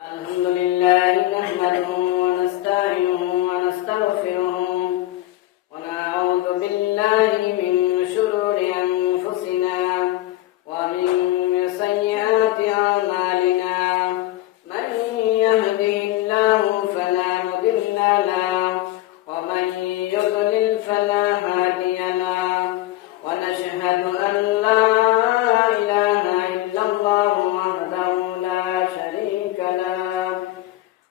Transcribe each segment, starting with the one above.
الحمد لله نحمده ونستعينه ونستغفره ونعوذ بالله من شرور أنفسنا ومن سيئات أعمالنا من يهده الله فلا مضل له ومن يضلل فلا هادي له ونشهد أن لا إله إلا الله وحده لا شريك له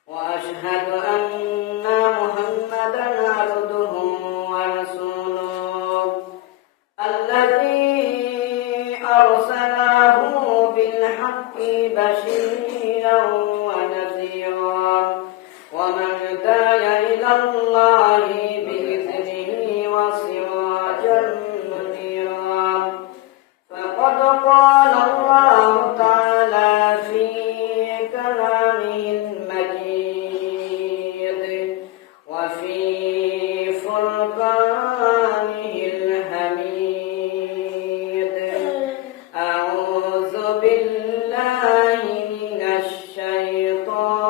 وأشهد أن محمدا عبده ورسوله الذي أرسله بالحق بشيرا ونذيرا ومن دعا إلى الله بإذنه وسراجا منيرا فقد قال الله تعالى في كلامه المجيد وفي فرقانه الحميد أعوذ بالله من الشيطان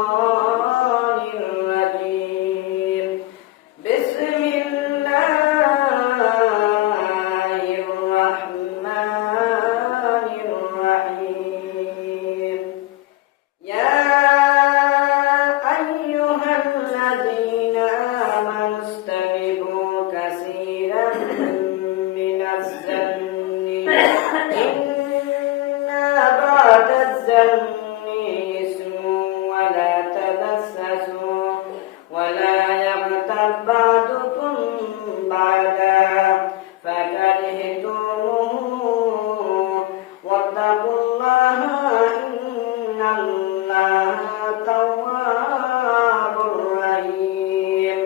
الرجيم بسم الله الرحمن الرحيم يا أيها الذين آمنوا اجتنبوا كثيرا من الظن إن بعد الظن إثم ولا تجسسوا ولا يغتب بعضكم بعضا فكرهتموه واتقوا الله إن الله تواب رحيم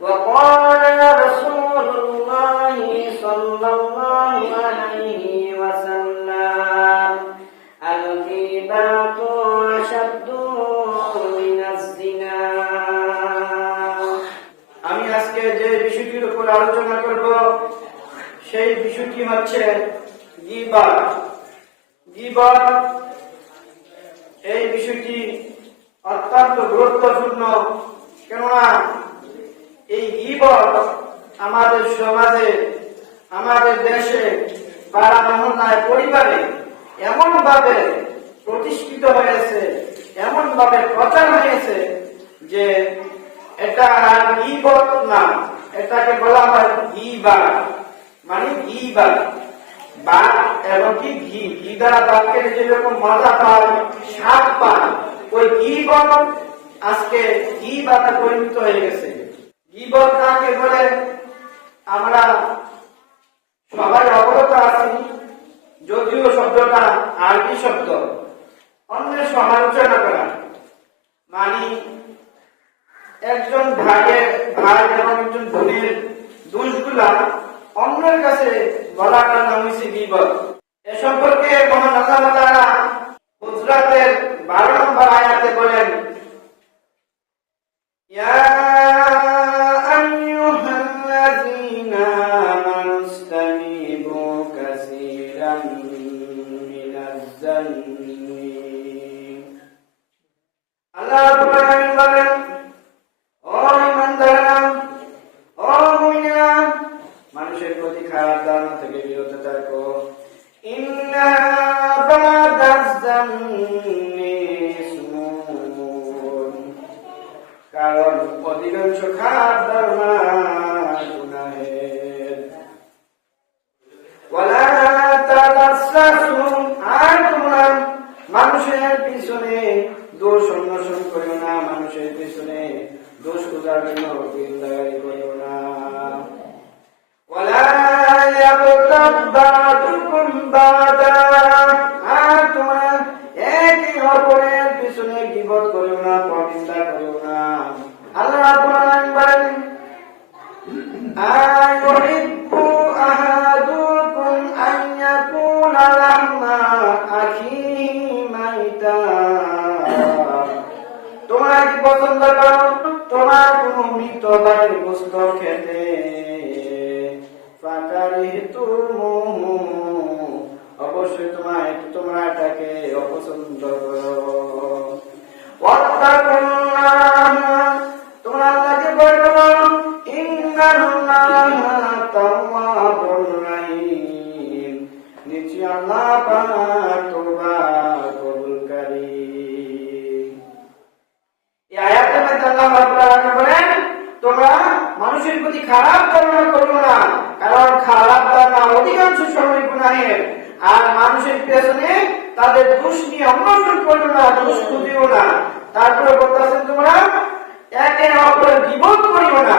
وقال رسول الله صلى الله عليه وسلم الغيبة أشد من الزنا আমি আজকে যে বিষয়টির উপর আলোচনা করব সেই বিষয়টি হচ্ছে গীবত। গীবত এই বিষয়টি অত্যন্ত গুরুত্বপূর্ণ, কেননা এই গীবত আমাদের সমাজে, আমাদের দেশে, পাড়া মহল্লায়, পরিবারে এমন ভাবে প্রতিষ্ঠিত হয়েছে, এমন ভাবে প্রচার হয়েছে যে এটা আর গীবত না, এটাকে বলা হয় গীবা, মানে গীবা। বাঘ এবং কি ঘি, ঘি দ্বারা বাঘকে যেরকম মজা পায়, স্বাদ পায়, ওই গীবত আজকে গীবাতে পরিণত হয়ে গেছে। গীবত কাকে বলে আমরা সবাই অবগত আছি, যদিও শব্দটা আরবি শব্দ। অন্যের সমালোচনা করা মানে একজন ভাই এবং একজন বোনের দোষগুলা অন্যের কাছে বলাটার নাম হচ্ছে গীবত। এ সম্পর্কে মহান আল্লাহ তাআলা হুজরাতের 12 নম্বর আয়াতে বলেন, ইয়া আইয়ুহাল্লাযীনা আমানু ইসতানিবু কাসীরাম মিনাজ-জান্নি। আল্লাহ রাব্বুল আলামিন বলেন, ও ঈমানদাররা, ও মুমিনেরা, মানুষের প্রতি খারাপ ধারণা থেকে বিরত থাকো। ইন্না বা'দাজ-জান্নি ইসমুন, কারণ অধিকাংশ খারাপ ধারণা গুনাহের। ওয়ালা তাজাসসু, আর তোমরা মানুষের পিছনে দোষ অন্বেষণ করিও না, মানুষের পিছনে দোষ খোঁজার জন্য চিন্তাকারী করিও না। ওয়ালা ইয়াগতাব বা'দুকুম বা'দা, আর তোমরা একে অপরের পিছনে গীবত করিও না, পরনিন্দা করিও না। আল্লাহ রাব্বুল আলামিন বলেন, আইয়ুহিব্বু আহাদুকুম আন ইয়াকুলা লাহমা আখিহি মাইতা, তোমরা কি পছন্দ করো তোমার কোন মৃত ভাইয়ের গোশত খেতে? ফাকারিহতুমুহু, অবশ্যই তোমরা এটাকে অপছন্দ করো। করিও না, তারপরে বলতেছেন তোমরা একে অপরের গীবত করিও না,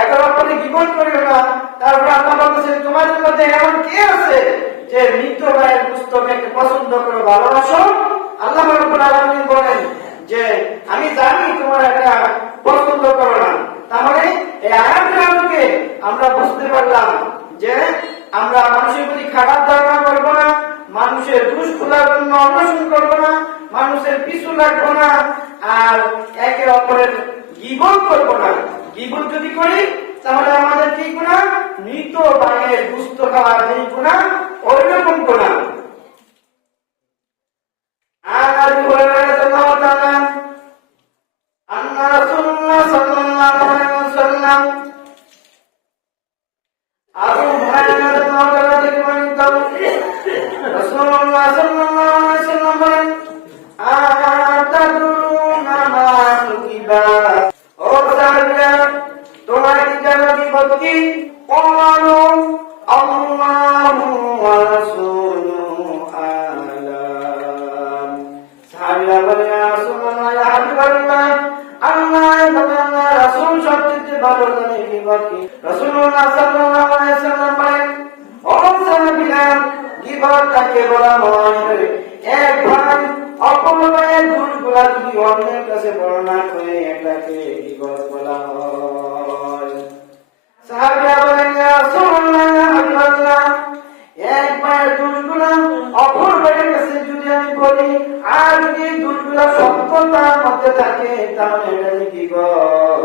একে অপরের গীবত করিও না। তারপরে আল্লাহ বলতেছেন তোমাদের মধ্যে এমন কে আছে যে মৃত ভাইয়ের পুস্তককে পছন্দ করো, ভালোবাসো? আল্লাহ রাব্বুল আলামিন বলেন যে আমি জানি তোমরা এটা পছন্দ করো না। তাহলে এই আয়াতের আলোকে আমরা বুঝতে পারলাম যে আমরা মানুষের প্রতি খারাপ ধারণা করবো না, মানুষের দুষ খোলার জন্য অন্বেষণ করবো না, মানুষের পিছু লাগবো না, আর একে অপরের গীবত করবো না। গীবত যদি করি তাহলে আমাদের কি গুনাহ? মৃত ভাইয়ের গুস্ত খাওয়ার যেই গুনাহ, ওই রকম গুনাহ। আর আবু হুরায়রা রাদিয়াল্লাহু তাআলা আন্না রাসূলুল্লাহ সাল্লাল্লাহু আলাইহি ওয়াসাল্লাম, আবু হুরায়রা রাদিয়াল্লাহু তাআলা থেকে বর্ণিত রাসূলুল্লাহ সাল্লাল্লাহু আলাইহি ওয়াসাল্লাম বলেন আতাদুরুনা মাল গীবাত, ও সাহাবীরা তোমরা কি জানো গীবত কি? ক্বালু আল্লাহু ওয়া রাসূলুহু আ'লাম। সাহাবীরা বলে ইয়া রাসূলুল্লাহ, ইয়া হাবিবাল্লাহ, আল্লাহ এবং আল্লাহর রাসূল সবচেয়ে ভালো জানেন গীবত কি। রাসূলুল্লাহ সাল্লাল্লাহু আলাইহি ওয়াসাল্লাম বলেন ও সাহাবীরা গীবত কাকে বলা হয়? এক ভাই অপর ভাইয়ের দোষগুলা যদি অন্যের কাছে বর্ণনা করে এটাকে গীবত বলা হয়। সাহাবীরা বলেন ইয়া রাসূলুল্লাহ, ইয়া হাবিবাল্লাহ, এক ভাইয়ের দোষগুলা অপর ভাইয়ের কাছে যদি আমি বলি আর যদি দোষগুলা সত্যতার মধ্যে থাকে তাহলে এটা গীবত।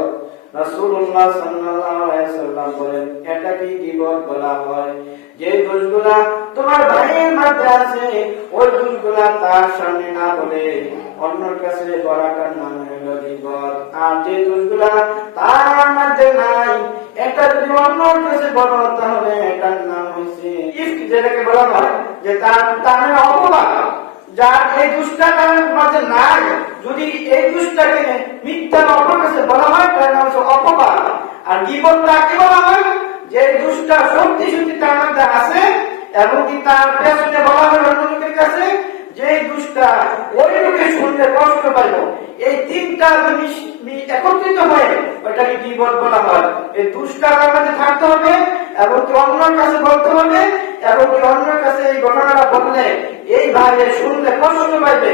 রাসূলুল্লাহ সাল্লাল্লাহু আলাইহি ওয়াসাল্লাম বলেন এটাকে গীবত বলা হয় যে দোষগুলা তোমার ভাইয়ের মধ্যে আছে ওই দোষগুলা তার সামনে না বলে অন্যের কাছে বলাটার নাম হলো গীবত। আর যে দোষগুলা তার মধ্যে নাই এটা যদি অন্যের কাছে বলো তাহলে এটার নাম হচ্ছে ইফক, যেটাকে বলা হয় যে তার নামে অপবাদ। যার এই দুষ্টা তার মাঝে নাই, যদি এই দুষ্টাকে মিথ্যা অপর কাছে বলা হয় তার নাম হচ্ছে অপবাদ। আর গীবত তাকে বলা হয় যে দুষ্টা সত্যি সত্যি তার মধ্যে আছে এবং কি তার পেছনে বলা হয় অন্য লোকের কাছে যে দুষ্টা ওই লোকে শুনলে কষ্ট পাইব। এই তিনটা জিনিস একত্রিত হয়ে ওইটাকে গীবত বলা হয়। এই দুষ্টা তার মধ্যে থাকতে হবে এবং কি অন্যের কাছে বলতে হবে এবং কি অন্যের কাছে এই ঘটনাটা বললে এই ভাইয়ে শুনলে কষ্ট পাইবে,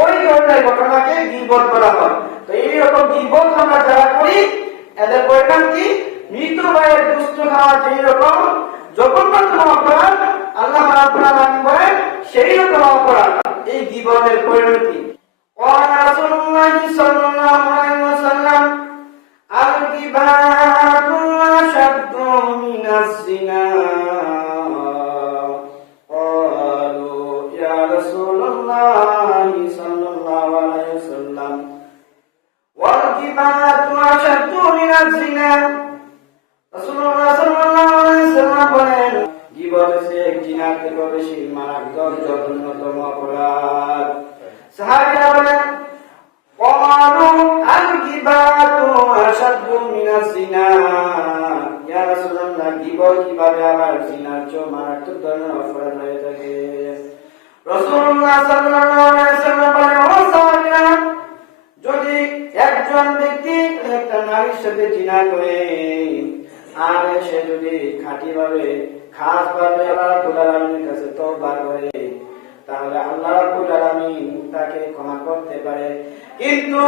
ওই ধরনের ঘটনাকে গীবত বলা হয়। তো এইরকম গীবত আমরা যারা করি এদের পরিণাম কি? মৃত ভাইয়ের দুষ্ট খাওয়া যেই রকম জঘন্যতম অপরাধ আল্লাহ রাব্বুল আলামিন বলেন সেই রকম অপরাধ এই গীবতের পরিণতি। ওয়া রাসূলুল্লাহ সাল্লাল্লাহু আলাইহি ওয়াসাল্লাম আল গীবাতু আশাদ্দু মিনাজ জিনা। ক্বালু ইয়া রাসূলুল্লাহ সাল্লাল্লাহু আলাইহি ওয়াসাল্লাম ওয়াল গীবাতু আশাদ্দু মিনাজ জিনা। রাসূলুল্লাহ সাল্লাল্লাহু আলাইহি ওয়াসাল্লাম বলেন গীবত হচ্ছে জিনার থেকে বেশি মারাত্মক জঘন্যতম অপরাধ। সাহাবীরা বলেন ক্বালু আল গীবাতু আশাদ্দু মিনাজ জিনা, ইয়া রাসূলুল্লাহ গীবত কিভাবে আবার জিনার চেয়ে মারাত্মক ধরনের অপরাধ হয়ে থাকে? রাসূলুল্লাহ সাল্লাল্লাহু আলাইহি ওয়াসাল্লাম বলেন ও সাহাবীরা যদি একজন ব্যক্তি একটা নারীর সাথে জিনা করে আর সে যদি খাঁটি ভাবে খাস ভাবে আল্লাহ রাব্বুল আলামিনের কাছে তওবা করে তাহলে আল্লাহ রাব্বুল আলামিন তাকে ক্ষমা করতে পারে। কিন্তু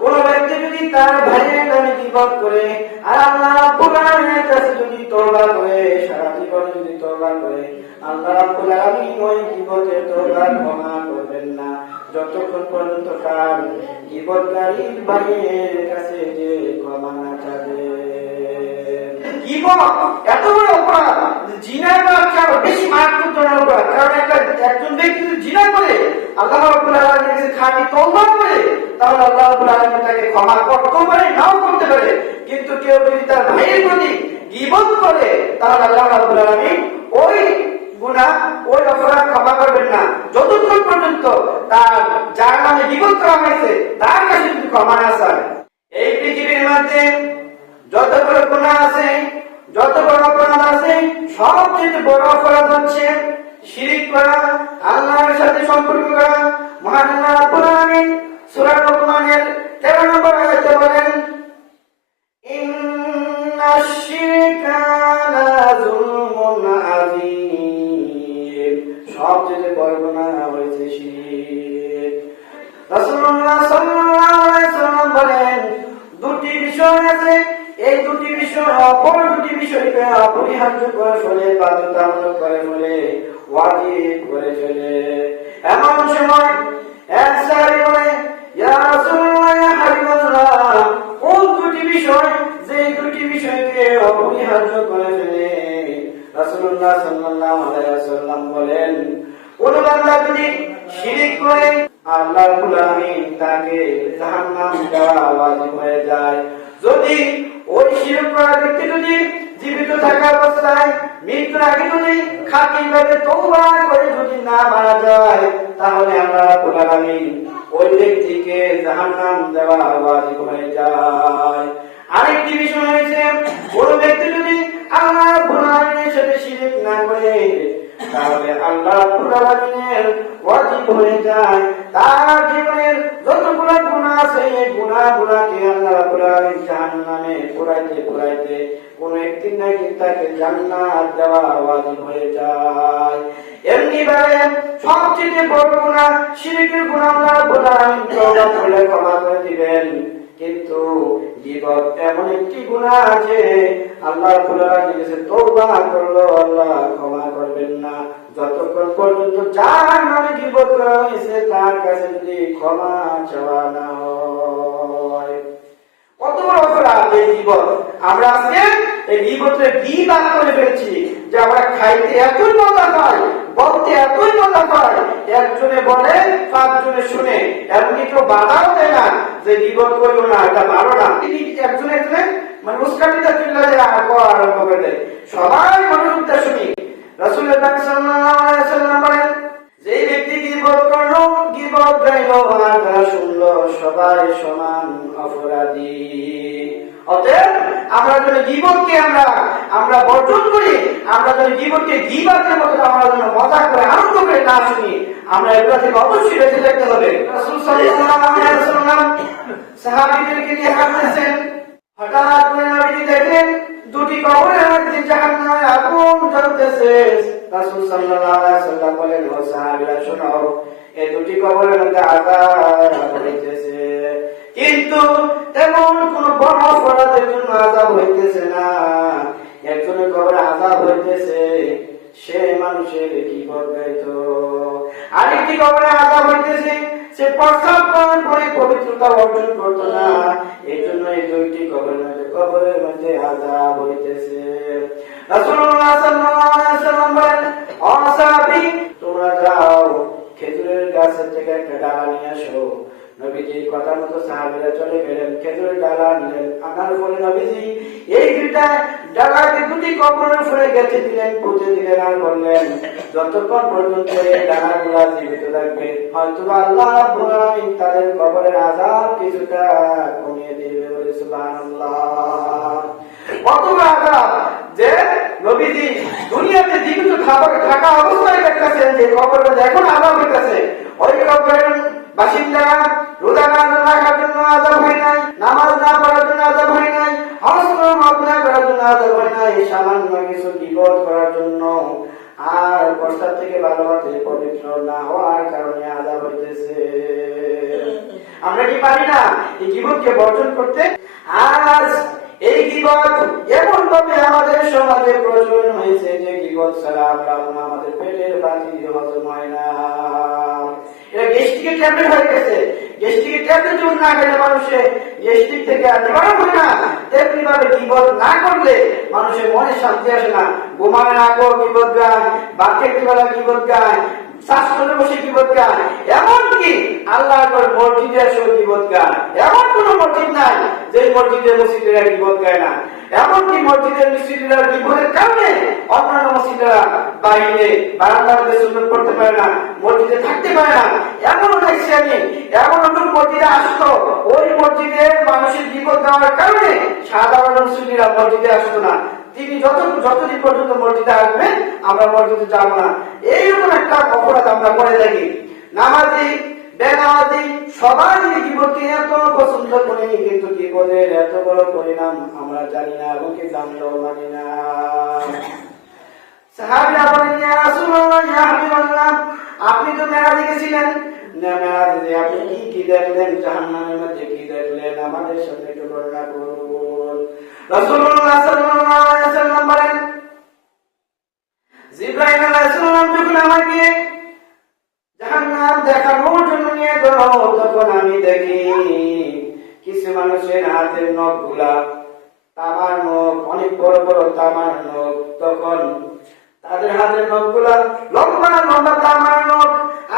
কোন ব্যক্তি যদি তার ভাইয়ের নামে গীবত করে আর আল্লাহ রাব্বুল আলামিনের কাছে যদি তওবা করে, সারা জীবন যদি তওবা করে, আল্লাহ রাব্বুল আলামিন ওই গীবতের তওবা ক্ষমা করবেন না যতক্ষণ পর্যন্ত তার গীবতকারীর ভাইয়ের কাছে যে ক্ষমা না চাবে। গীবত এত বড় অপরাধ, জিনার আরো বেশি মারাত্মক অপরাধ। কারণ একজন ব্যক্তি যদি জিনা করে আল্লাহ রাব্বুল আলামিনের কাছে খাঁটি তওবা করে তাহলে আল্লাহ রাব্বুল আলামিন তাকে ক্ষমা করতে পারে, নাও করতে পারে। কিন্তু কেউ যদি তার ভাইয়ের প্রতি গীবত করে তাহলে আল্লাহ রাব্বুল আলামিন ওই গুনাহ ওই অপরাধ ক্ষমা করবেন না যতক্ষণ পর্যন্ত তার যার নামে গীবত করা হয়েছে তার কাছে যদি ক্ষমা না চায়। এই পৃথিবীর মধ্যে যত বড় গুনাহ আছে, যত বড় অপরাধ আছে, সবচেয়ে বড় অপরাধ হচ্ছে শিরক করা, আল্লাহর সাথে সম্পর্ক করা। মহান আল্লাহ রাব্বুল আলামিন সূরা লুকমানের 13 নম্বর আয়াতে বলেন, ইন্নাশ শিরকা লাযুলমুন আযীম, সবচেয়ে বড় গুনাহ হয়েছে শিরক। রাসূলুল্লাহ সাল্লাল্লাহু আলাইহি ওয়াসাল্লাম বলেন, দুটি বিষয় আছে, এই দুটি বিষয় অপর দুটি বিষয়কে অপরিহার্য করে ফেলে, বাধ্যতামূলক করে ফেলে, ওয়াজিব করে ফেলে। এমন সময় এক সাহাবী বলে, ইয়া রাসূলুল্লাহ, ইয়া হাবিবাল্লাহ, কোন দুটি বিষয় যে দুটি বিষয়কে অপরিহার্য করে ফেলে? রাসূলুল্লাহ সাল্লাল্লাহু আলাইহি ওয়াসাল্লাম বলেন, কোন বান্দা যদি শিরক করে আল্লাহ রাব্বুল আলামিন তাকে জাহান্নাম দেওয়া ওয়াজিব হয়ে যায়। যদি ওই শিরক করা ব্যক্তি যদি জীবিত থাকা অবস্থায় মৃত্যুর আগে যদি খাঁটিভাবে তওবা করে যদি না মারা যায়, তাহলে আল্লাহ রাব্বুল আলামিন ওই ব্যক্তিকে জাহান্নাম দেওয়া ওয়াজিব হয়ে যায়। আরেকটি বিষয় হয়েছে, কোন ব্যক্তি যদি আল্লাহ রাব্বুল আলামিনের সাথে শিরক না করে, তাহলে আল্লাহ রাব্বুল আলামিনের ওয়াজিব হয়ে যায় তার জীবনের যতগুলো গুনাহ আছে, এই গুনাহগুলোকে আল্লাহ রাব্বুল আলামিন জাহান্নামে পুরাইতে কোন একদিন না একদিন তাকে জান্নাত দেওয়া ওয়াজিব হয়ে যায়। এমনি ভাবে সবচেয়ে বড় গুনাহ শিরকের গুনাহ আল্লাহ রাব্বুল আলামিন তওবা করলে ক্ষমা করে দিবেন, কিন্তু গীবত এমন একটি গুনাহ আছে আল্লাহ রাব্বুল আলামিন কাছে তওবা করলো আল্লাহ ক্ষমা করবেন না, যতক্ষণ পর্যন্ত যার নামে গীবত করা হয়েছে তার কাছে যদি ক্ষমা চাওয়া না হয়। কত বড় অপরাধ এই গীবত! আমরা আজকে এই গীবতে গীবাত করে ফেলছি যে আমরা খাইতে এতই মজা পাই, বলতে এতই মজা পাই, একজনে বলে পাঁচজনে শুনে, এমনকি কেউ বাধাও দেয় না যে গীবত করিও না, এটা ভালো না। একজনে মানে উস্কানিটা চিল্লা যায় আরম্ভ করে দেয়, সবাই মনোযোগটা শুনি। রাসূল সাল্লাল্লাহু আলাইহি ওয়াসাল্লাম বলেন, যে ব্যক্তি গীবত করলো, গীবত গাইলো আর যারা শুনলো, সবাই সমান অপরাধী। অতএব আমরা যদি গীবতকে আমরা বর্জন করি, আমরা যদি গীবতকে গীবাতের মতো আমরা যেন মজা করে আনন্দ করে না শুনি, আমরা এগুলো থেকে অবশ্যই বেঁচে থাকতে হবে। রাসূল সাল্লাল্লাহু আলাইহি ওয়াসাল্লাম সাহাবীদেরকে নিয়ে হাঁটতেছেন, হঠাৎ করে নবীজি দেখলেন দুটি কবরের মধ্যে জাহান্নামের আগুন জ্বলতেছে। রাসূল সাল্লাল্লাহু আলাইহি ওয়াসাল্লাম বলেন, ও সাহাবীরা শোনো, এই দুটি কবরের মধ্যে আযাব হইতেছে, কিন্তু তেমন কোন বড় অপরাধের জন্য আযাব হইতেছে না। একজনের কবরে আযাব হইতেছে, সে মানুষের গীবত গাইতো। আরেকটি কবরে আযাব হইতেছে, সে প্রস্রাব করার পরে পবিত্রতা অর্জন করতো না। এই জন্য এই দুইটি কবরের মধ্যে আযাব হইতেছে। রাসূলুল্লাহ সাল্লাল্লাহু আলাইহি ওয়াসাল্লাম বলেন, ও সাহাবী, তোমরা যাও খেজুরের গাছের থেকে একটা ডালা নিয়ে আসো। নবীজির কথা মতো সাহাবীরা চলে গেলেন, খেজুরের ডালা নিলেন, আনার পরে নবীজি এই দুইটা ডালাকে দুটি কবরের উপরে গেঁথে দিলেন, পুঁতে দিলেন, আর বললেন, যতক্ষণ পর্যন্ত এই ডালাগুলা জীবিত থাকবে, হয়তো আল্লাহ রাব্বুল আলামিন তাদের কবরের আযাব কিছুটা কমিয়ে দিবে। বলে সুবহানাল্লাহ! কত আযাব যে নবীজি দুনিয়াতে জীবিত থাকা অবস্থায় দেখতেছেন যে কবরের মধ্যে এখন আযাব হইতেছে। ওই কবরের বাসিন্দারা রোজা না রাখার জন্য আযাব হয় নাই, নামাজ না পড়ার জন্য আযাব হয় নাই, হজ না করার জন্য আযাব হয় নাই, সামান্য কিছু গীবত করার জন্য আর প্রস্তাব থেকে ভালোভাবে পবিত্র না হওয়ার কারণে আযাব হইতেছে। আমরা কি পারি না এই গীবতকে বর্জন করতে? আজ এই গীবত এমন ভাবে আমাদের সমাজে প্রচলন হয়েছে যে গীবত ছাড়া আমরা আমাদের পেটের বাতি হজম হয় না। এটা গ্যাস্ট্রিকের ট্যাবলেট হয়ে গেছে। গ্যাস্ট্রিকের ট্যাবলেট যখন না খেলে মানুষের গ্যাস্ট্রিক থেকে আর নিবারণ হয় না, তেমনি ভাবে গীবত না করলে মানুষের মনে শান্তি আসে না। ঘুমানোর আগেও গীবত গায়, ভাত খেতে বেলা গীবত গায়, শাস্ত্রে বসে গীবত গায়, এমনকি আল্লাহর মসজিদে এসেও গীবত গায়। এমন কোন মসজিদ নাই যে মসজিদের মসজিদেরা গীবত গায় না। এমনকি মসজিদের মসজিদেরা গীবতের কারণে অন্যান্য মসজিদেরা বাইরে বারান্দাতে সুন্নত করতে পারে না, মসজিদে থাকতে পারে না। এমন দেখছি আমি, এমন লোক মসজিদে আসতো, ওই মসজিদে মানুষের গীবত দেওয়ার কারণে সাধারণ মুসলিমরা মসজিদে আসতো না। তিনি যতদিন পর্যন্ত মসজিদে আসবেন আমরা মসজিদে যাবো না। এইরকম একটা অপরাধ আমরা করে থাকি। নামাজি বেনামাজি সবাই গীবতকে এত পছন্দ করে, কিন্তু গীবতের এত বড় পরিণাম আমরা জানি না এবং কি জানলেও মানি না। সাহাবীরা বলেন, ইয়া রাসূলুল্লাহ, ইয়া হাবিবাল্লাহ, আপনি তো মেরাজে গেছিলেন, মেরাজে আপনি কি কি দেখলেন, জাহান্নামের মধ্যে কি দেখলেন, আমাদের সামনে একটু বর্ণনা করুন। রাসূলুল্লাহ সাল্লাল্লাহু আলাইহি ওয়াসাল্লাম বলেন, জিবরাইল আলাইহিস সালাম যখন আমাকে জাহান্নাম দেখানোর জন্য নিয়ে গেল, তখন আমি দেখি কিছু মানুষের হাতের নখগুলা তামার নখ, অনেক বড় বড় তামার নখ। তখন তাদের হাতের নখগুলা লম্বা লম্বা তামার নখ,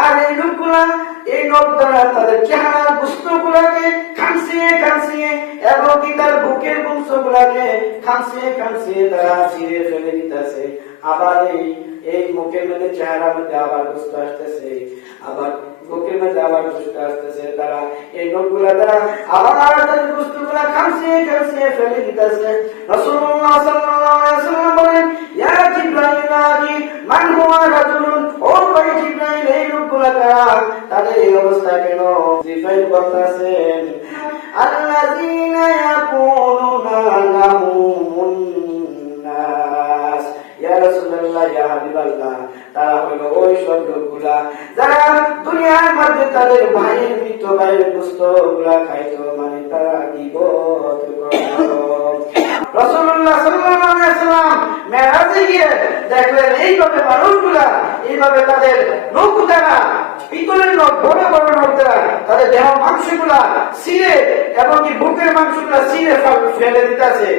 আর এই নখগুলা, এই নখ দ্বারা তাদের চেহারার বস্তুগুলাকে খামচিয়ে খামচিয়ে এবং কি তার বুকের বংশগুলাকে খামচিয়ে খামচিয়ে তারা ছিঁড়ে ফেলে দিতেছে। আবার এই মুখের মধ্যে, চেহারার মধ্যে আবার বস্তু আসতেছে, আবার বুকের মধ্যে আবার বস্তু আসতেছে। তারা এই নখগুলা দ্বারা আবার তাদের বস্তুগুলা খামচিয়ে খামচিয়ে ফেলে দিতেছে। রাসূলুল্লাহ সাল্লাল্লাহু আলাইহি ওয়াসাল্লাম বলেন, ইয়া জিবরাইল আকি মান হুয়া রাজুলুন, ও ভাই জিবরাইল, এই লোকগুলা কারা, তাদের এই অবস্থা কেন? জিবরাইল বলতেছেন, আল্লাযীনা ইয়াকুলুনা লাহুমুন নাস, ইয়া রাসূলুল্লাহ, ইয়া হাবিবাল্লাহ, তারা হলো ওই সব লোকগুলা যারা দুনিয়ার মধ্যে তাদের ভাইয়ের মৃত ভাইয়ের বস্তুগুলা খাইতো, মানে তারা গীবত করতো। রাসূলুল্লাহ সাল্লাল্লাহু আলাইহি ওয়াসাল্লাম মেরাজে গিয়ে দেখলেন এইভাবে মানুষগুলা, এইভাবে তাদের নখ দ্বারা, পিতলের নখ, বড় বড় নখ দ্বারা তাদের দেহ মাংসগুলা ছিঁড়ে এবং কি বুকের মাংসগুলা ছিঁড়ে ফেলে দিতেছে।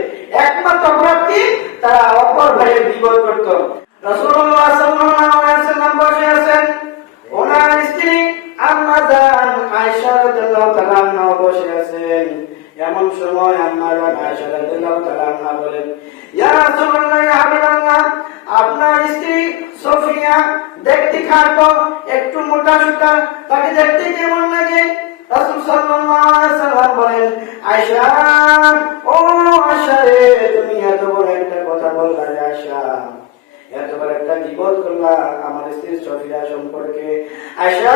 একমাত্র অপরাধ কি? তারা অপর ভাইয়ের গীবত করত। রাসূলুল্লাহ সাল্লাল্লাহু আলাইহি ওয়াসাল্লাম বসে আছেন, ওনার স্ত্রী আম্মা জান আয়েশা রাদিয়াল্লাহু তাআলা আনহা বসে আছেন। এমন সময় আম্মা জান আয়েশা রাদিয়াল্লাহু তাআলা আনহা বলেন, ইয়া রাসূলুল্লাহ, ইয়া হাবিবাল্লাহ, আপনার স্ত্রী সফিয়া দেখতে খাটো, একটু মোটা সোটা, তাকে দেখতে কেমন লাগে? রাসূল সাল্লাল্লাহু আলাইহি ওয়াসাল্লাম বলেন, আয়েশা, ও আয়েশা রে, তুমি এত বড় একটা কথা বললা রে আয়েশা, এত বড় একটা বিপদ করলা আমার স্ত্রী সফিয়া সম্পর্কে। আয়েশা,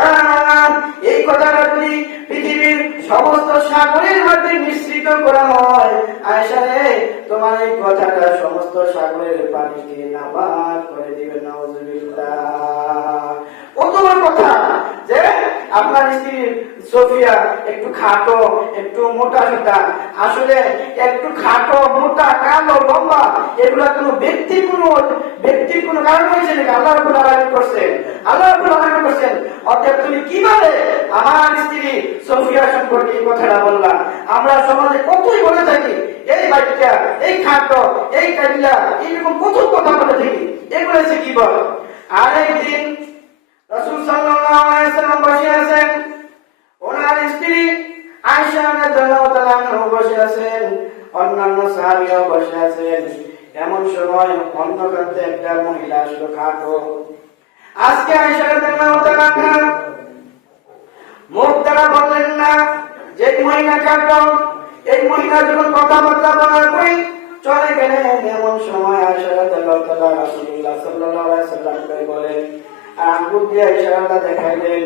এই কথাটা যদি পৃথিবীর সমস্ত সাগরের মধ্যে মিশ্রিত করা হয়, আয়েশা রে, তোমার এই কথাটা সমস্ত সাগরের পানিকে নাবাদ করে দিবে। নাউযুবিল্লাহ। কত বড় কথা যে আপনার স্ত্রী সফিয়া একটু খাটো, একটু মোটা সোটা। আসলে একটু খাটো, মোটা, কালো, লম্বা, এগুলা কোনো ব্যক্তির কোনো কারণ হয়েছে নাকি? আল্লাহ রাব্বুল আলামিন করছেন, আল্লাহ রাব্বুল আলামিন করছেন। অতএব তুমি কিভাবে আমার স্ত্রী সফিয়া সম্পর্কে এই কথাটা বললা? আমরা সমাজে কতই বলে থাকি, এই বাচ্চা, এই খাটো, এই কালিয়া, এইরকম কত কথা বলে থাকি, এগুলো হচ্ছে কি বল। আর একদিন রাসূল সাল্লাল্লাহু আলাইহি ওয়াসাল্লাম বসে আছেন, ওনার স্ত্রী আয়েশা রাদিয়াল্লাহু তাআলা আনহা বসে আছেন, অন্যান্য সাহাবীরাও বসে আছেন। এমন সময় অন্য প্রান্তে একটা মহিলা আসলো, খাটো। আজকে আয়েশা রাদিয়াল্লাহু তাআলা আনহা মুখ দ্বারা বললেন না যে মহিলা খাটো, এই মহিলা যখন কথাবার্তা বলার পরে চলে গেলেন। এমন সময় আয়েশা রাদিয়াল্লাহু তাআলা রাসূলুল্লাহ সাল্লাল্লাহু আলাইহি ওয়াসাল্লামকে বলেন, আর আঙ্গুল দিয়ে ইশারা দেখাইলেন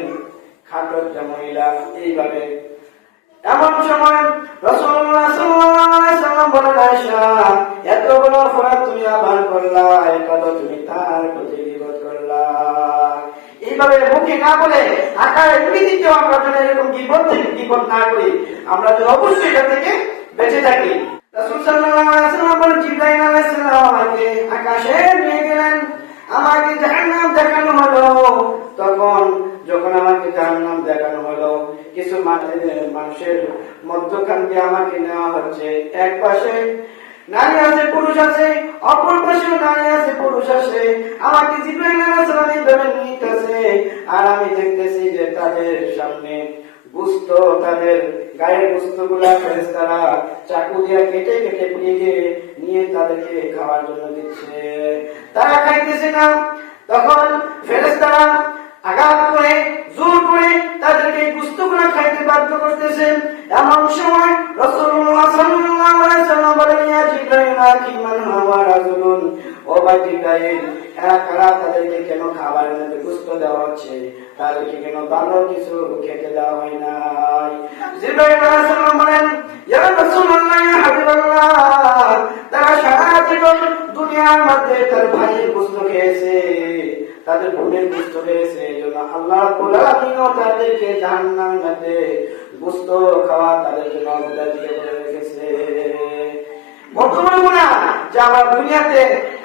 খাটো একটা মহিলা এইভাবে। এমন সময় রাসূলুল্লাহ সাল্লাল্লাহু আলাইহি ওয়াসাল্লাম বলেন, আয়েশা, এত বড় অপরাধ তুমি আবার করলা, এটা তো তুমি তার প্রতি গীবত করলা। এইভাবে মুখে না বলে আকারে ইঙ্গিতেও আমরা যেন এরকম গীবত না করি, আমরা যেন অবশ্যই এটা থেকে বেঁচে থাকি। রাসূল সাল্লাল্লাহু আলাইহি ওয়াসাল্লাম বলেন, জিবরাইল আলাইহিস সালাম আমাকে আকাশে নিয়ে গেলেন, আমাকে জাহান্নাম দেখানো হলো। তখন যখন আমাকে জাহান্নাম দেখানো হলো, কিছু মানুষের মধ্যখান দিয়ে আমাকে নেওয়া হচ্ছে। এক পাশে নারী আছে, পুরুষ আছে, অপর পাশেও নারী আছে, পুরুষ আছে। আমাকে জিবরাইল আলাইহিস সালাম এইভাবে নিতেছে, আর আমি দেখতেছি যে তাদের সামনে গোশত, তাদের গায়ের গোশতগুলা ফেরেশতারা চাকু দিয়ে কেটে কেটে পুড়িয়ে নিয়ে তাদেরকে খাওয়ার জন্য দিচ্ছে। তারা খাইতেছে না, তখন ফেরেশতারা আঘাত করে, জোর করে তাদেরকে গোশতগুলা খাইতে বাধ্য করতেছে। এমন সময় রাসূলুল্লাহ সাল্লাল্লাহু আলাইহি ওয়াসাল্লাম বলেন, ইয়া জিবরাইল আকি মান হুয়া রাজুলুন, ও জবাই জিব্রাইল, এরা কারা, তাদেরকে কেন খাবারের মধ্যে গোশত দেওয়া হচ্ছে, তাদেরকে কেন ভালো কিছু খেতে দেওয়া হয় নাই? জিব্রাইল আলাইহিস সালাম বলেন, ইয়া রাসূলুল্লাহ, ইয়া হাবিবাল্লাহ, তারা সারা জীবন দুনিয়ার মধ্যে তার ভাইয়ের গোশত খেয়েছে, তাদের বোনের গোশত খেয়েছে, এজন্য আল্লাহ রাব্বুল আলামিন তাদেরকে জাহান্নামের মধ্যে গোশত খাওয়া তাদের জন্য অবদান দিয়ে বলে রেখেছে। বর্তমান গুনাহ যে আমরা দুনিয়াতে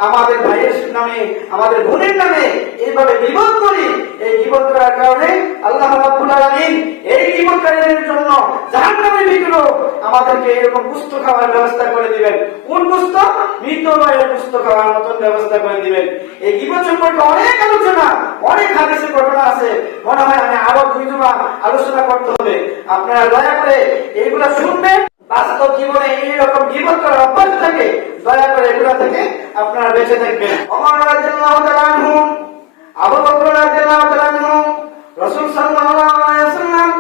আমাদের ভাইয়ের নামে, আমাদের বোনের নামে এইভাবে গীবত করি, এই গীবত করার কারণে আল্লাহ রাব্বুল আলামিন এই গীবতকারীদের জন্য জাহান্নামের ভিতরে আমাদেরকে এরকম গোশত খাওয়ার ব্যবস্থা করে দিবেন। কোন গোশত? মৃত ভাইয়ের গোশত খাওয়ার মতন ব্যবস্থা করে দিবেন। এই গীবত সম্পর্কে অনেক আলোচনা, অনেক হাদিসে ঘটনা আছে, মনে হয় আমি আরো 2 জমা আলোচনা করতে হবে। আপনারা দয়া করে এইগুলা শুনবেন। বাস্তব জীবনে এইরকম গীবত করার অভ্যাস থাকে, দয়া করে এগুলা থেকে আপনারা বেঁচে থাকবেন। ওমর রাদিয়াল্লাহু তাআলা আনহু, আবু বকর রাদিয়াল্লাহু তাআলা আনহু, রাসূল সাল্লাল্লাহু আলাইহি ওয়াসাল্লাম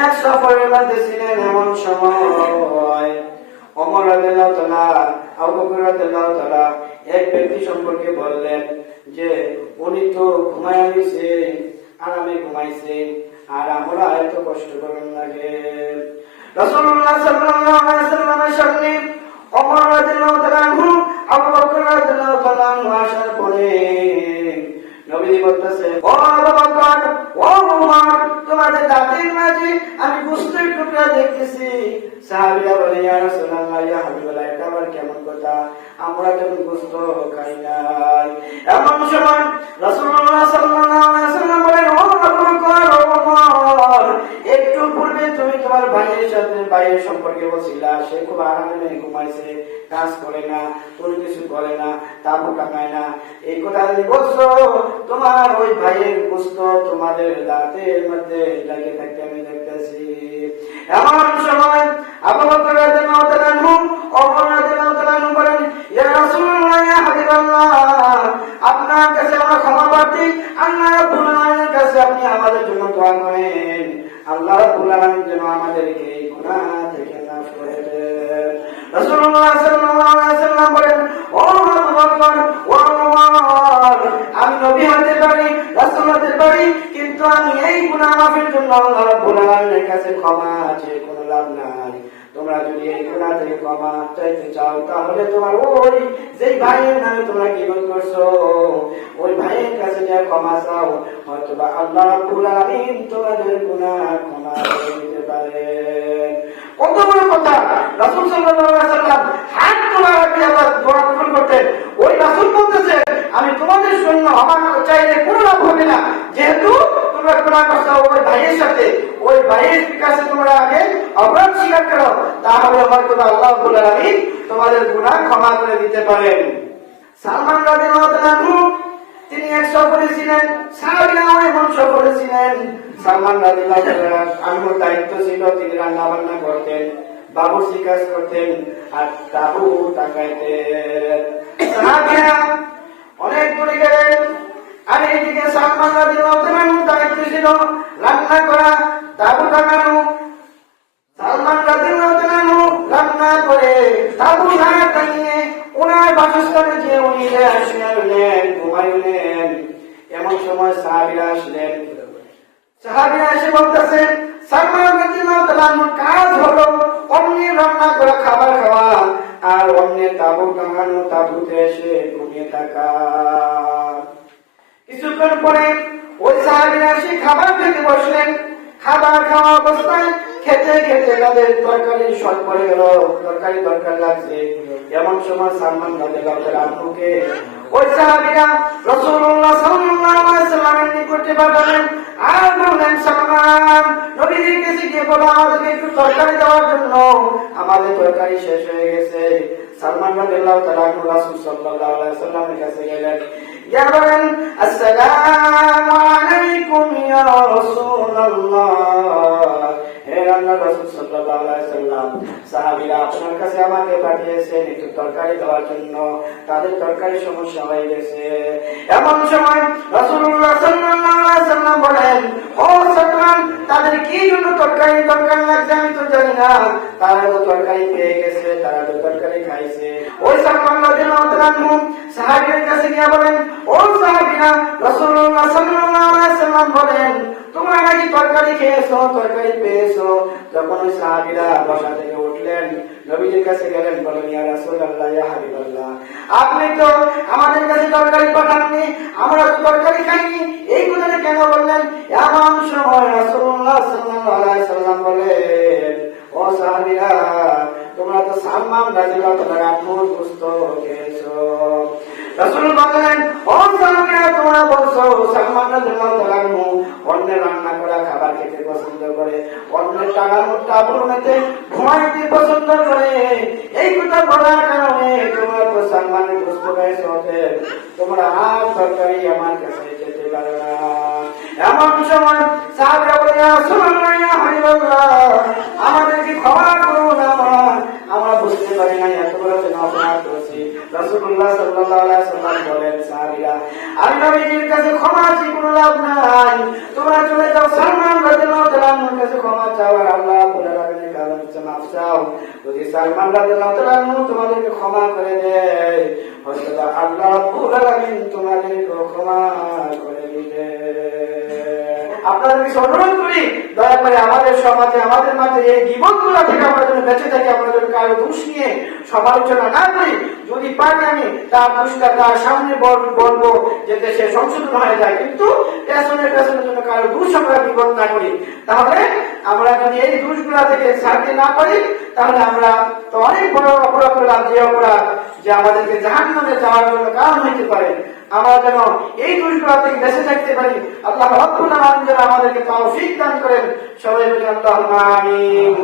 এক সফরের মধ্যে ছিলেন। এমন সময় ওমর রাদিয়াল্লাহু তাআলা, আবু বকর রাদিয়াল্লাহু তাআলা এক ব্যক্তি সম্পর্কে বললেন যে উনি তো ঘুমায় গেছে, আরামে ঘুমাইছে, আর আমরা এত কষ্ট করেন লাগে। রাসূলুল্লাহ সাল্লাল্লাহু আলাইহি ওয়াসাল্লামের সামনে ওমর রাদিয়াল্লাহু তাআলা আনহু, আবু বকর রাদিয়াল্লাহু তাআলা আনহু আসার পরে নবী বলতেছে, ও আবু বকর, ও ওমর, তোমাদের দাঁতের মাঝে আমি গোশতের টুকরা দেখতেছি। সাহাবীরা বলে, ইয়া রাসূলুল্লাহ, ইয়া হাবিবাল্লাহ, এটা আবার কেমন কথা? আমরা তো গোশত খাই নাই। এমন সময় রাসূলুল্লাহ সাল্লাল্লাহু আলাইহি ওয়াসাল্লাম বলেন, ও আবু বকর, ও ওমর, একটু পূর্বে তুমি তোমার ভাইয়ের সাথে, ভাইয়ের সম্পর্কে বলছিলা, সে খুব আরামে ঘুমাইছে, কাজ করে না, কোনো কিছু করে না, তাবু টাঙায় না, এই কথা যদি বলছো, তোমার ওই ভাইয়ের গোশত তোমাদের দাঁতের মধ্যে লেগে থাকতে আমি দেখতেছি। এমন সময় আবু বকর রাদিয়াল্লাহু তাআলা আনহু, ওমর রাদিয়াল্লাহু তাআলা আনহু বলেন, ইয়া রাসূলুল্লাহ, ইয়া হাবিবাল্লাহ, আপনার কাছে আমরা ক্ষমা প্রার্থী, আল্লাহ রাব্বুল আলামিনের কাছে আপনি আমাদের জন্য দোয়া করেন, আল্লাহ রাব্বুল আলামিন যেন আমাদেরকে এই গুনাহ থেকে মাফ করে দেন। রাসূলুল্লাহ সাল্লাল্লাহু আলাইহি ওয়াসাল্লাম বলেন, ও আবু বকর, ও ওমর, আমি নবী হতে পারি, রাসূল হতে পারি, কিন্তু আমি এই গুনাহ মাফের জন্য আল্লাহ রাব্বুল আলামিনের কাছে ক্ষমা চেয়ে কোনো লাভ নাই। তোমরা যদি এই গুনাহ থেকে ক্ষমা চাইতে চাও, তাহলে তোমার ওই যেই ভাইয়ের নামে তোমরা গীবত করছো, ওই ভাইয়ের কাছে যা ক্ষমা চাও, হয়তোবা আল্লাহ রাব্বুল আলামিন তোমাদের গুনাহ ক্ষমা করে দিতে পারেন। কত বড় কথা! রাসূল সাল্লাল্লাহু আলাইহি ওয়াসাল্লাম হাত তোলা রাখে আবার দোয়া কবুল করতেন। ওই রাসূল বলতেছেন, আমি তোমাদের জন্য ক্ষমা চাইলে কোনো লাভ হবে না, যেহেতু তোমরা গুনাহ করছো ওই ভাইয়ের সাথে, ওই ভাইয়ের কাছে তোমরা আগে অপরাধ স্বীকার করো, তাহলে হয়তো আল্লাহ রাব্বুল আলামিন তোমাদের গুনাহ ক্ষমা করে দিতে পারেন। সালমান রাদিয়াল্লাহু তাআলা আনহু, তিনি এক সফরে ছিলেন, সাহাবীরাও এমন সফরে ছিলেন। সালমান রাদিয়াল্লাহু তাআলা আনহুর দায়িত্ব ছিল তিনি রান্না বান্না করতেন, বাবুর্চি কাজ করতেন, আর তাবু টাকাইতেন। সাহাবীরা অনেক দূরে গেলেন, আর এইদিকে সালমান রাদিয়াল্লাহু তাআলা আনহুর দায়িত্ব ছিল রান্না করা, তাবু টাকানো। সালমান রাদিয়াল্লাহু তাআলা আনহু রান্না করে তাবু না টাঙিয়ে ওনার বাসস্থানে যে উনি আসলেন, ঘুমাইলেন। এমন সময় সাহাবীরা আসলেন। সাহাবীরা এসে বলতেছেন, সালমান রাদিয়াল্লাহু তাআলা আনহুর কাজ হলো অন্যের রান্না করা খাবার খাওয়া, আর অন্যের তাবু টাঙানো, তাবুতে এসে ঘুমিয়ে থাকা। কিছুক্ষণ পরে ওই সাহাবীরা এসে খাবার খেতে বসলেন। খাবার খাওয়া অবস্থায় খেতে খেতে তাদের তরকারি শর্ট পড়ে গেল, তরকারি দরকার লাগছে। এমন সময় সালমান রাদিয়াল্লাহু তাআলা আনহুকে ওই সাহাবীরা রাসূলুল্লাহ সাল্লাল্লাহু আলাইহি ওয়াসাল্লামের নিকটে পাঠালেন, আর বললেন, সালমান, নবীর কাছে গিয়ে বলো আমাদেরকে একটু তরকারি দেওয়ার জন্য, আমাদের তরকারি শেষ হয়ে গেছে। সালমান রাদিয়াল্লাহু তাআলা আনহু রাসূল সাল্লাল্লাহু আলাইহি ওয়াসাল্লামের কাছে গেলেন, ইয়া বলেন, আসসালামু আলাইকুম ইয়া রাসূলুল্লাহ, হে আল্লাহর রাসূল সাল্লাল্লাহু আলাইহি ওয়াসাল্লাম, সাহাবীরা আপনার কাছে আমাকে পাঠিয়েছেন একটু তরকারি দেওয়ার জন্য, তাদের তরকারি সমস্যা হয়ে গেছে। এমন সময় রাসূলুল্লাহ সাল্লাল্লাহু আলাইহি ওয়াসাল্লাম বলেন, ও সালমান, তাদের কি জন্য তরকারি দরকার লাগছে আমি তো জানি না, তারা তো তরকারি পেয়ে গেছে, তারা তো তরকারি খাইছে। ওই সালমান রাদিয়াল্লাহু তাআলা আনহু সাহাবীদের কাছে গিয়ে বলেন, ও সাহাবীরা, রাসূলুল্লাহ সাল্লাল্লাহু আলাইহি ওয়াসাল্লাম বলেন তোমরা নাকি তরকারি খেয়েছো, তরকারি পেয়েছো। যখন ওই সাহাবীরা বসা থেকে উঠলেন, নবীজির কাছে গেলেন, বলেন ইয়া রাসূলুল্লাহ, ইয়া হাবিবাল্লাহ, আপনি তো আমাদের কাছে তরকারি পাঠাননি, আমরা তো তরকারি খাইনি, এই কথাটা কেন বললেন? এমন সময় রাসূলুল্লাহ সাল্লাল্লাহু আলাইহি ওয়াসাল্লাম বলেন, ও সাহাবীরা, তোমরা তো সালমান রাদিয়াল্লাহু তাআলা আনহুর গোশত খেয়েছো। রাসূল বলেন, ও সাহাবীরা, তোমরা বলছো সালমান রাদিয়াল্লাহু তাআলা আনহু অন্যের রান্না করা খাবার খেতে পছন্দ করে, অন্যের টাকার মধ্যে ঘুমাইতে পছন্দ করে। এই কথা বলার কারণে তোমরা তো সালমানের গোশত খাইছো, তোমরা আর তরকারি আমার কাছে যেতে পারো না। এমন সময় সাহাবীরা বলে, ইয়া রাসূলুল্লাহ, ইয়া হাবিবাল্লাহ, আমাদেরকে ক্ষমা করুন, আমরা বুঝতে পারি না এত বড় অপরাধ করেছি। রাসূলুল্লাহ সাল্লাল্লাহু আলাইহি ওয়াসাল্লাম বলেন, সাহাবীরা, আমি নবীজির কাছে ক্ষমা চেয়ে কোনো লাভ নাই, তোমরা চলে যাও সালমান রাদিয়াল্লাহু তাআলা আনহুর কাছে ক্ষমা চাও, আর আল্লাহ বলে রাখবেন কারণ হচ্ছে মাফ চাও। যদি সালমান রাদিয়াল্লাহু তাআলা আনহু তোমাদেরকে ক্ষমা করে দেয়, হয়তো আল্লাহ বলে রাখবেন তোমাদেরকে ক্ষমা করে দিবে। আপনাদেরকে অনুরোধ করি, দয়া করে আমাদের সমাজে, আমাদের মাঝে এই গীবতগুলো থেকে আমরা যেন বেঁচে থাকি, আমরা যেন কারো দোষ নিয়ে সমালোচনা না করি। যদি পারি আমি তার দোষটা তার সামনে বলবো, যাতে সে সংশোধন হয়ে যায়, কিন্তু পেছনের জন্য কারো দোষ আমরা গীবত না করি। তাহলে আমরা যদি এই দোষগুলা থেকে ছাড়তে না পারি, তাহলে আমরা তো অনেক বড় অপরাধ করলাম, যে অপরাধ যে আমাদেরকে জাহান্নামে যাওয়ার জন্য কারণ হইতে পারে। আমরা যেন এই দোষগুলা থেকে বেঁচে থাকতে পারি। আল্লাহ রাব্বুল আলামিন যেন আমাদেরকে তৌফিক দান করেন। সবাই বলি আল্লাহুম্মা আমিন।